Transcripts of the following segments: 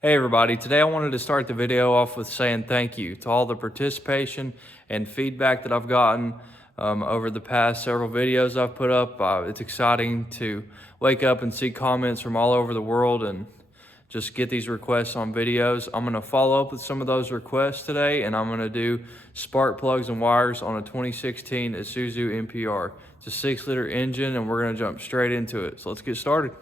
Hey everybody, today I wanted to start the video off with saying thank you to all the participation and feedback that I've gotten over the past several videos I've put up. It's exciting to wake up and see comments from all over the world and just get these requests on videos. I'm gonna follow up with some of those requests today, and I'm gonna do spark plugs and wires on a 2016 Isuzu NPR. It's a 6-liter engine and we're gonna jump straight into it. So let's get started.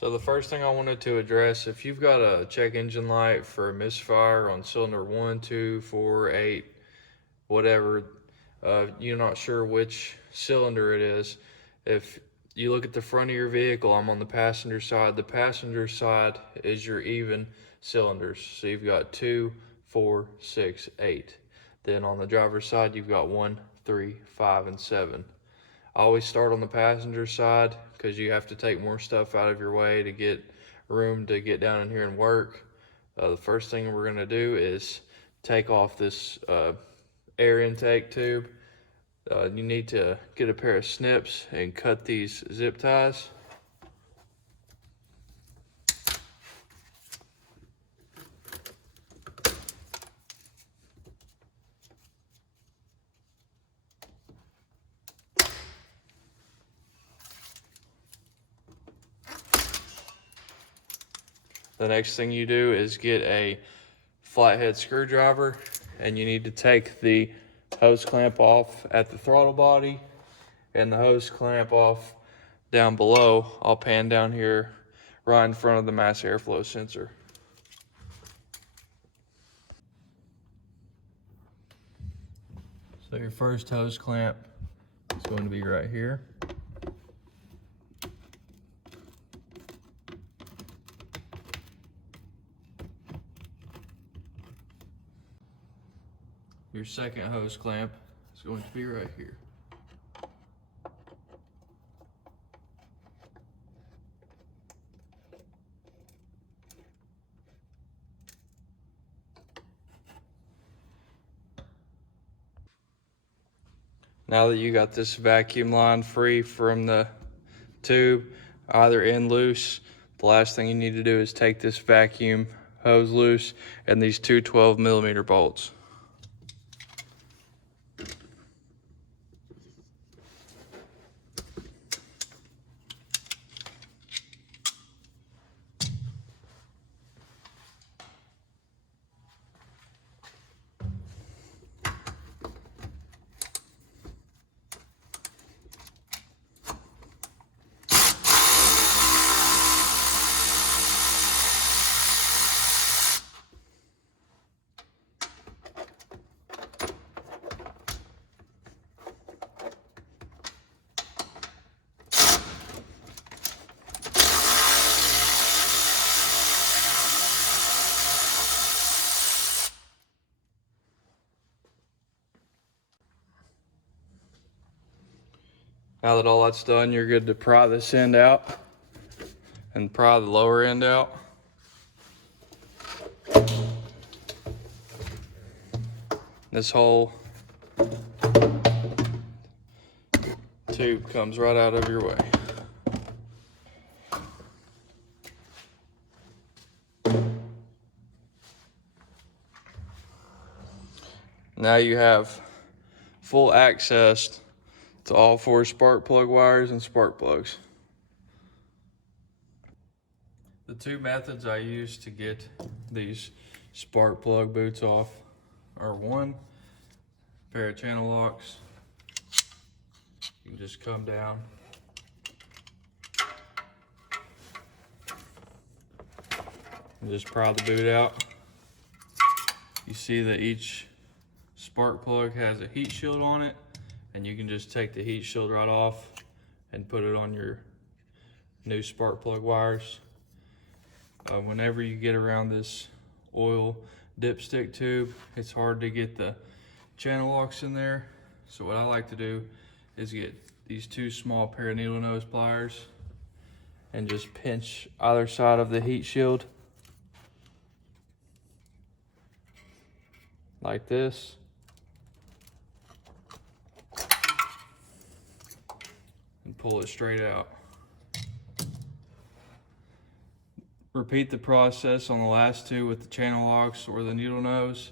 So the first thing I wanted to address, if you've got a check engine light for a misfire on cylinder 1, 2, 4, 8, whatever, you're not sure which cylinder it is, if you look at the front of your vehicle, I'm on the passenger side. The passenger side is your even cylinders. So you've got 2, 4, 6, 8. Then on the driver's side, you've got 1, 3, 5, and 7. I always start on the passenger side because you have to take more stuff out of your way to get room to get down in here and work. The first thing we're gonna do is take off this air intake tube. You need to get a pair of snips and cut these zip ties. The next thing you do is get a flathead screwdriver, and you need to take the hose clamp off at the throttle body and the hose clamp off down below. I'll pan down here right in front of the mass airflow sensor. So your first hose clamp is going to be right here. Your second hose clamp is going to be right here. Now that you got this vacuum line free from the tube, either end loose, the last thing you need to do is take this vacuum hose loose and these two 12mm bolts. Now that all that's done, you're good to pry this end out and pry the lower end out. This whole tube comes right out of your way. Now you have full access to all 4 spark plug wires and spark plugs. The 2 methods I use to get these spark plug boots off are 1, pair of channel locks. You can just come down, and just pry the boot out. You see that each spark plug has a heat shield on it, and you can just take the heat shield right off and put it on your new spark plug wires. Whenever you get around this oil dipstick tube, it's hard to get the channel locks in there. So what I like to do is get these 2 small pair of needle nose pliers and just pinch either side of the heat shield. like this. And pull it straight out. Repeat the process on the last two with the channel locks or the needle nose,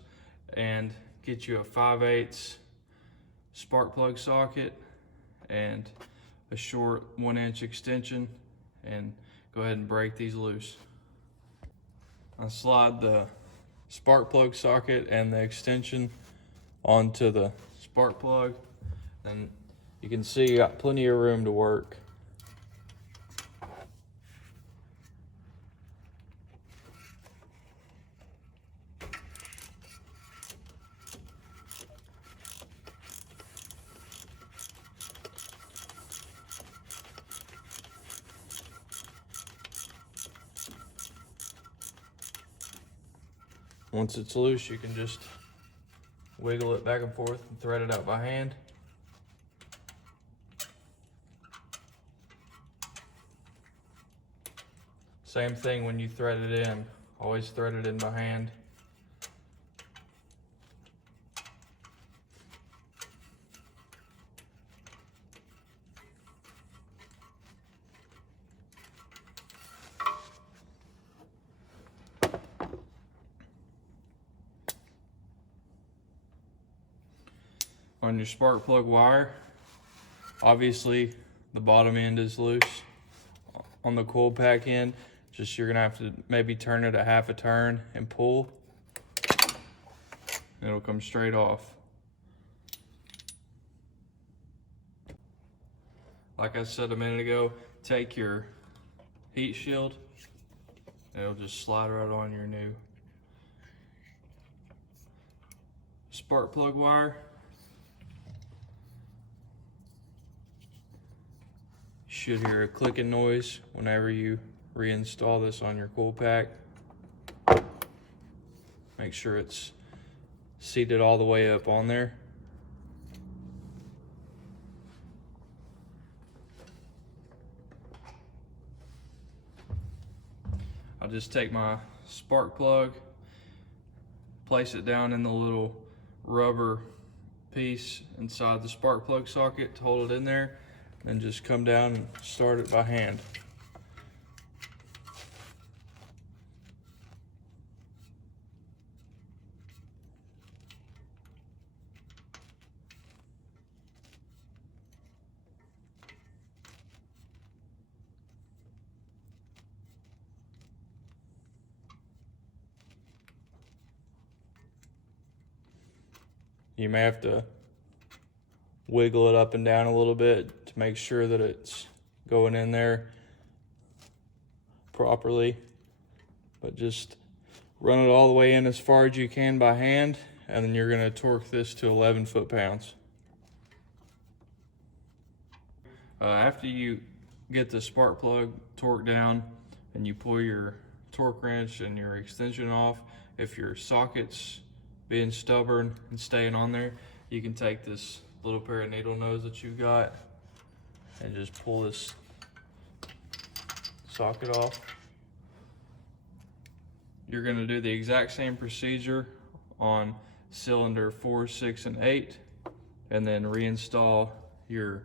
and get you a 5/8 spark plug socket and a short 1-inch extension, and go ahead and break these loose. I slide the spark plug socket and the extension onto the spark plug, and you can see you got plenty of room to work. Once it's loose, you can just wiggle it back and forth and thread it out by hand. Same thing when you thread it in, always thread it in by hand. On your spark plug wire, obviously the bottom end is loose. On the coil pack end, just you're gonna have to maybe turn it a half a turn and pull. It'll come straight off. Like I said a minute ago, take your heat shield, and it'll just slide right on your new spark plug wire. You should hear a clicking noise whenever you reinstall this on your coil pack. Make sure it's seated all the way up on there. I'll just take my spark plug, place it down in the little rubber piece inside the spark plug socket to hold it in there, then just come down and start it by hand. You may have to wiggle it up and down a little bit to make sure that it's going in there properly, but just run it all the way in as far as you can by hand, and then you're going to torque this to 11 foot-pounds. After you get the spark plug torqued down and you pull your torque wrench and your extension off, if your socket's being stubborn and staying on there, you can take this little pair of needle nose that you've got and just pull this socket off. You're going to do the exact same procedure on cylinder 4, 6, and 8, and then reinstall your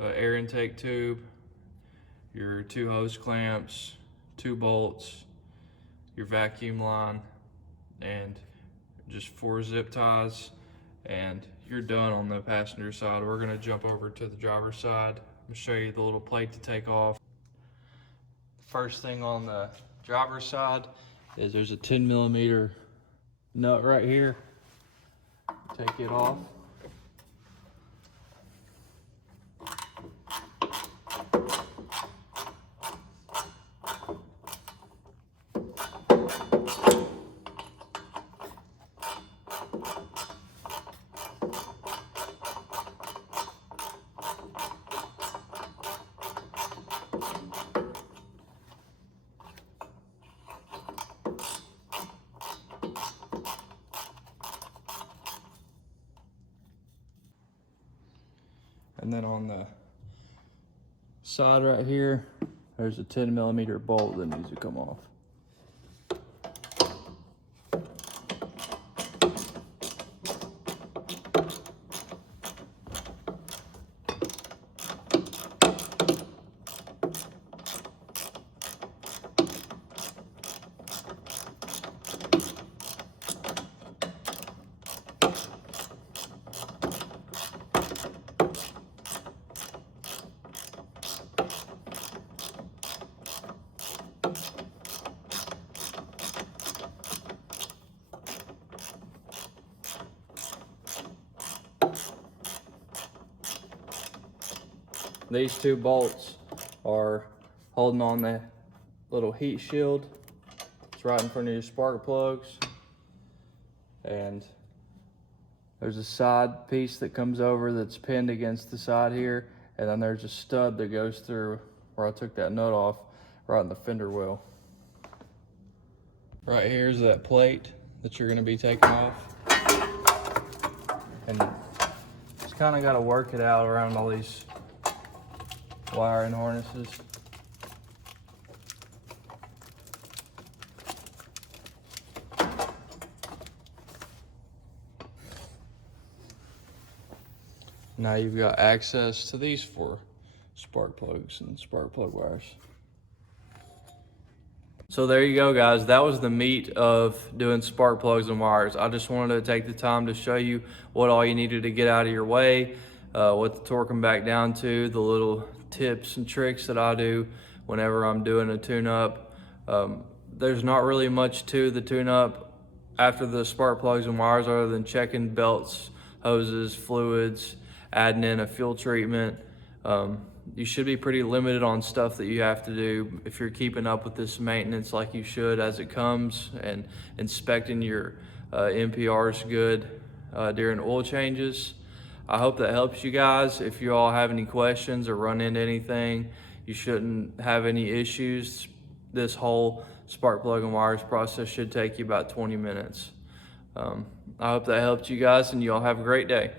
air intake tube, your 2 hose clamps, 2 bolts, your vacuum line, and just 4 zip ties, and you're done on the passenger side. We're gonna jump over to the driver's side. I'm gonna show you the little plate to take off. First thing on the driver's side is there's a 10mm nut right here. Take it off. And then on the side right here, there's a 10mm bolt that needs to come off. These two bolts are holding on the little heat shield. It's right in front of your spark plugs. And there's a side piece that comes over that's pinned against the side here. And then there's a stud that goes through where I took that nut off, right in the fender well. Right here is that plate that you're gonna be taking off. And just kind of gotta work it out around all these wiring harnesses. Now you've got access to these four spark plugs and spark plug wires. So there you go, guys. That was the meat of doing spark plugs and wires. I just wanted to take the time to show you what all you needed to get out of your way, what to torque them back down to, the little tips and tricks that I do whenever I'm doing a tune-up. There's not really much to the tune-up after the spark plugs and wires other than checking belts, hoses, fluids, adding in a fuel treatment. You should be pretty limited on stuff that you have to do if you're keeping up with this maintenance like you should as it comes, and inspecting your NPRs good during oil changes. I hope that helps you guys. If you all have any questions or run into anything, you shouldn't have any issues. This whole spark plug and wires process should take you about 20 minutes. I hope that helped you guys, and you all have a great day.